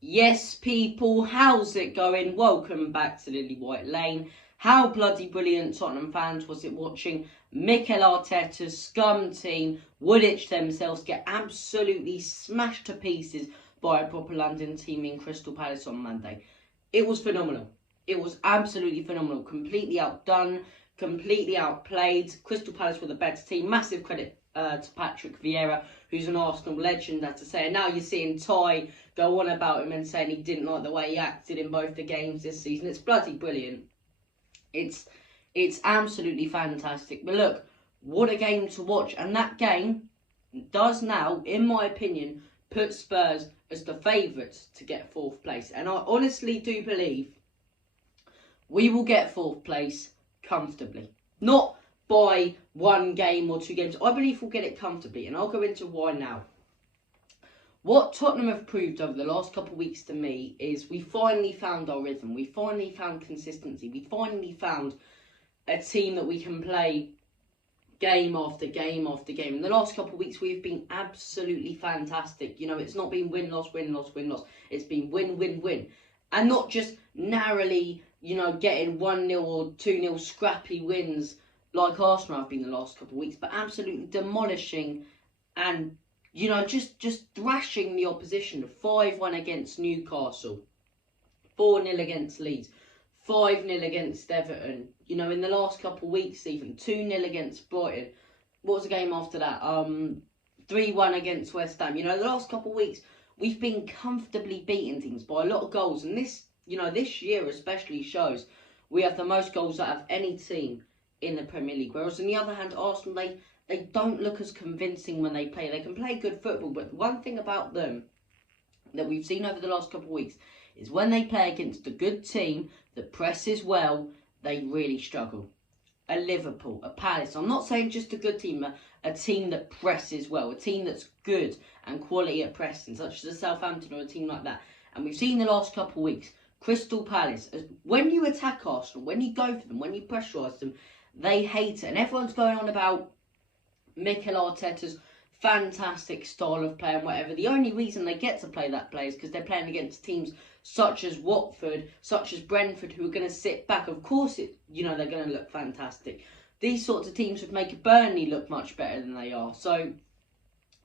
Yes, people, how's it going? Welcome back to Lily White Lane. How bloody brilliant, Tottenham fans, was it watching Mikel Arteta's scum team, Woolwich themselves, get absolutely smashed to pieces by a proper London team in Crystal Palace on Monday? It was phenomenal. It was absolutely phenomenal. Completely outdone, completely outplayed. Crystal Palace were the better team. Massive credit to Patrick Vieira, who's an Arsenal legend, as to say. And now you're seeing Ty go on about him and saying he didn't like the way he acted in both the games this season. It's bloody brilliant. It's absolutely fantastic. But look, what a game to watch. And that game does now, in my opinion, put Spurs as the favourites to get 4th place. And I honestly do believe we will get 4th place comfortably. Not by 1 game or 2 games. I believe we'll get it comfortably. And I'll go into why now. What Tottenham have proved over the last couple of weeks to me is we finally found our rhythm. We finally found consistency. We finally found a team that we can play game after game after game. In the last couple of weeks, we've been absolutely fantastic. You know, it's not been win-loss, win-loss, win-loss. It's been win-win-win. And not just narrowly, getting 1-0 or 2-0 scrappy wins like Arsenal have been the last couple of weeks, but absolutely demolishing and just thrashing the opposition. 5-1 against Newcastle, 4-0 against Leeds, 5-0 against Everton. In the last couple of weeks even, 2-0 against Brighton. What was the game after that? 3-1 against West Ham. The last couple of weeks, we've been comfortably beating things by a lot of goals. And this year especially shows we have the most goals out of any team in the Premier League. Whereas on the other hand, Arsenal, they don't look as convincing when they play. They can play good football, but one thing about them that we've seen over the last couple of weeks is when they play against a good team that presses well, they really struggle. A Liverpool, a Palace. I'm not saying just a good team, a team that presses well, a team that's good and quality at pressing, such as a Southampton or a team like that. And we've seen the last couple of weeks, Crystal Palace, when you attack Arsenal, when you go for them, when you pressurise them, they hate it. And everyone's going on about Mikel Arteta's fantastic style of play and whatever. The only reason they get to play that play is because they're playing against teams such as Watford, such as Brentford, who are going to sit back. Of course, they're going to look fantastic. These sorts of teams would make Burnley look much better than they are. So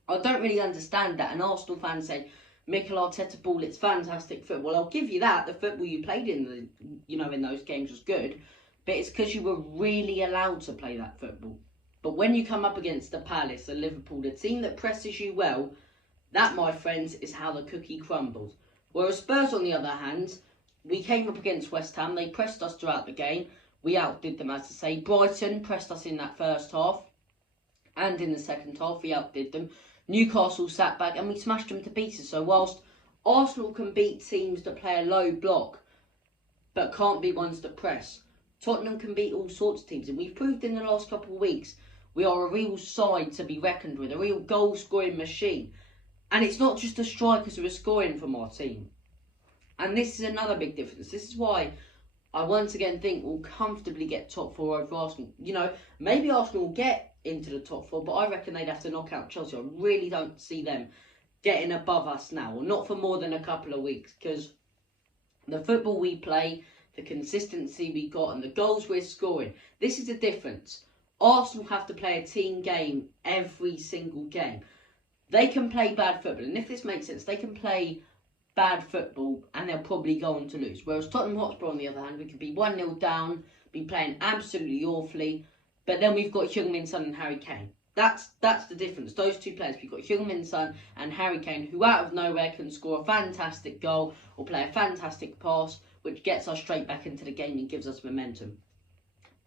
I don't really understand that. And Arsenal fans say, Mikel Arteta ball, it's fantastic football. I'll give you that. The football you played in in those games was good, but it's because you were really allowed to play that football. But when you come up against the Palace, the Liverpool, the team that presses you well, that, my friends, is how the cookie crumbles. Whereas Spurs, on the other hand, we came up against West Ham. They pressed us throughout the game. We outdid them, as I say. Brighton pressed us in that first half. And in the second half, we outdid them. Newcastle sat back and we smashed them to pieces. So whilst Arsenal can beat teams that play a low block, but can't be ones that press, Tottenham can beat all sorts of teams. And we've proved in the last couple of weeks we are a real side to be reckoned with, a real goal-scoring machine. And it's not just the strikers who are scoring from our team. And this is another big difference. This is why I once again think we'll comfortably get top 4 over Arsenal. Maybe Arsenal will get into the top 4, but I reckon they'd have to knock out Chelsea. I really don't see them getting above us now, or not for more than a couple of weeks, because the football we play, the consistency we got, and the goals we're scoring, this is the difference. Arsenal have to play a team game every single game. They can play bad football, and if this makes sense, they can play bad football and they'll probably go on to lose. Whereas Tottenham Hotspur, on the other hand, we could be 1-0 down, be playing absolutely awfully, but then we've got Heung-min Son and Harry Kane. That's the difference. Those two players, we've got Heung-min Son and Harry Kane, who out of nowhere can score a fantastic goal or play a fantastic pass, which gets us straight back into the game and gives us momentum.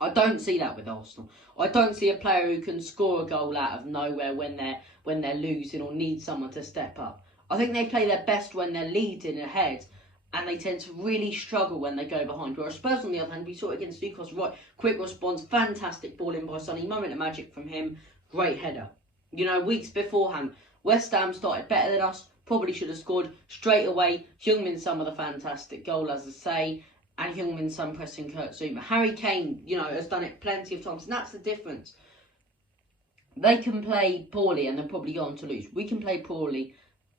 I don't see that with Arsenal. I don't see a player who can score a goal out of nowhere when they're losing or need someone to step up. I think they play their best when they're leading ahead, and they tend to really struggle when they go behind. Whereas Spurs, on the other hand, we saw it against Newcastle. Right, quick response, fantastic ball in by Sonny, moment of magic from him, great header. Weeks beforehand, West Ham started better than us, probably should have scored straight away. Heung-min Son with a fantastic goal, as I say, and Heung-min Son pressing Kurt Zouma. Harry Kane, has done it plenty of times, and that's the difference. They can play poorly and they'll probably go on to lose. We can play poorly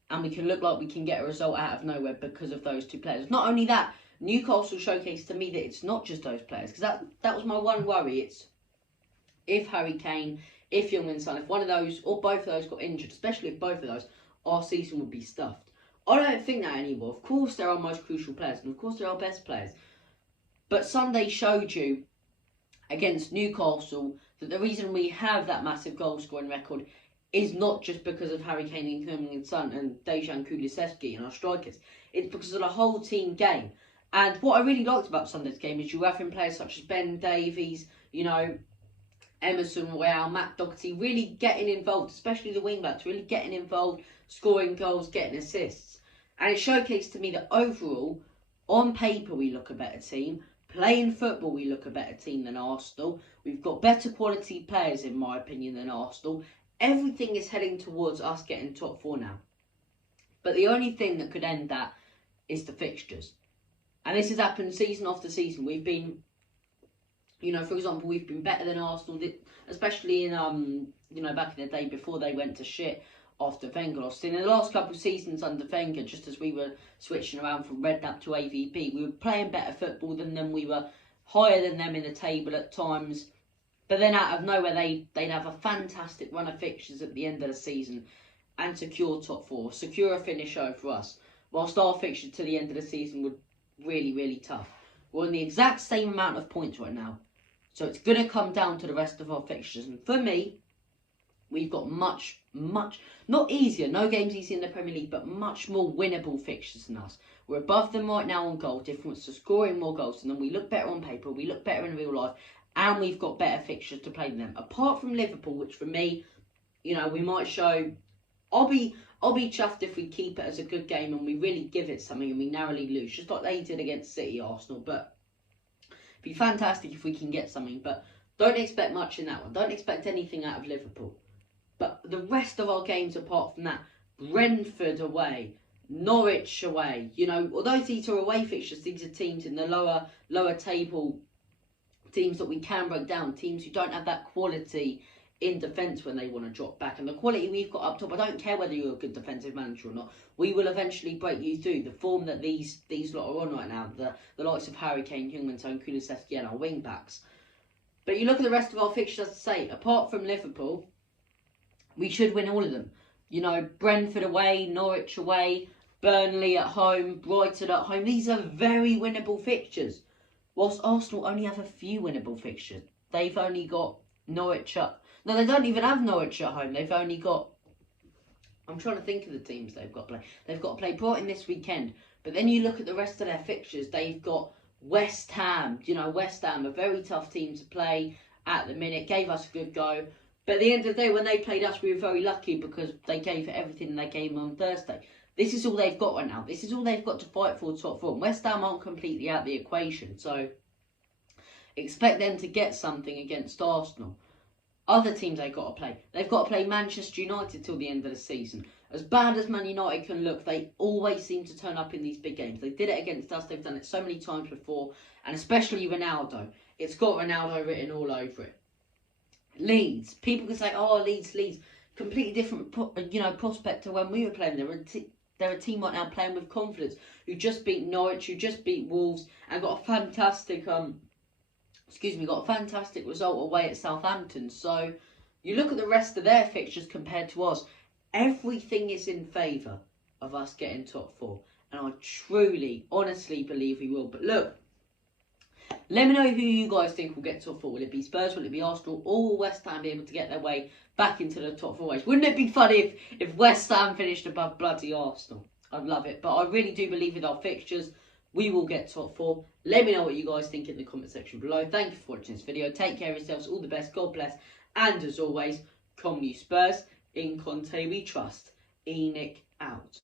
and we can look like we can get a result out of nowhere because of those two players. Not only that, Newcastle showcased to me that it's not just those players, because that was my one worry. It's if Harry Kane, if Heung-min Son, if one of those or both of those got injured, especially if both of those, our season would be stuffed. I don't think that anymore. Of course, they're our most crucial players, and of course, they're our best players. But Sunday showed you against Newcastle that the reason we have that massive goal scoring record is not just because of Harry Kane and Heung-min Son and Dejan Kulusevski and our strikers. It's because of the whole team game. And what I really liked about Sunday's game is you have in players such as Ben Davies, Emerson Royale, Matt Doherty really getting involved, especially the wing-backs, really getting involved, scoring goals, getting assists. And it showcased to me that overall, on paper, we look a better team. Playing football, we look a better team than Arsenal. We've got better quality players, in my opinion, than Arsenal. Everything is heading towards us getting top 4 now. But the only thing that could end that is the fixtures. And this has happened season after season. We've been, for example, we've been better than Arsenal, especially in, back in the day before they went to shit after Wenger lost. In the last couple of seasons under Wenger, just as we were switching around from Redknapp to AVP, we were playing better football than them. We were higher than them in the table at times. But then out of nowhere, they'd have a fantastic run of fixtures at the end of the season and secure top 4, secure a finish over us, whilst our fixture to the end of the season would really, really tough. We're on the exact same amount of points right now. So it's going to come down to the rest of our fixtures. And for me, we've got much, not easier, no games easy in the Premier League, but much more winnable fixtures than us. We're above them right now on goal difference, so scoring more goals than them. We look better on paper, we look better in real life, and we've got better fixtures to play than them. Apart from Liverpool, which for me, we might show. I'll be chuffed if we keep it as a good game and we really give it something and we narrowly lose, just like they did against City, Arsenal. But it'd be fantastic if we can get something. But don't expect much in that one. Don't expect anything out of Liverpool. But the rest of our games, apart from that, Brentford away, Norwich away. Although these are away fixtures, these are teams in the lower table, teams that we can break down, teams who don't have that quality in defence when they want to drop back. And the quality we've got up top, I don't care whether you're a good defensive manager or not, we will eventually break you through. The form that these lot are on right now, the likes of Harry Kane, Heung-min Son, Kulusevski and our wing backs. But you look at the rest of our fixtures, as I say, apart from Liverpool, we should win all of them. Brentford away, Norwich away, Burnley at home, Brighton at home. These are very winnable fixtures. Whilst Arsenal only have a few winnable fixtures. They've only got Norwich at... No, they don't even have Norwich at home. They've only got... I'm trying to think of the teams they've got to play. They've got to play Brighton this weekend. But then you look at the rest of their fixtures. They've got West Ham. West Ham, a very tough team to play at the minute. Gave us a good go. But at the end of the day, when they played us, we were very lucky because they gave it everything in their game on Thursday. This is all they've got right now. This is all they've got to fight for top 4. West Ham aren't completely out of the equation. So expect them to get something against Arsenal. Other teams they've got to play. They've got to play Manchester United till the end of the season. As bad as Man United can look, they always seem to turn up in these big games. They did it against us. They've done it so many times before. And especially Ronaldo. It's got Ronaldo written all over it. Leeds. People can say, oh, Leeds. Completely different, prospect to when we were playing. They're a team right now playing with confidence. Who just beat Norwich, who just beat Wolves, and got a fantastic result away at Southampton. So you look at the rest of their fixtures compared to us, everything is in favour of us getting top 4. And I truly, honestly believe we will. But look, let me know who you guys think will get top 4. Will it be Spurs? Will it be Arsenal? Or will West Ham be able to get their way back into the top 4 race? Wouldn't it be funny if West Ham finished above bloody Arsenal? I'd love it. But I really do believe with our fixtures, we will get top 4. Let me know what you guys think in the comment section below. Thank you for watching this video. Take care of yourselves. All the best. God bless. And as always, come you Spurs. In Conte we trust. Enoch out.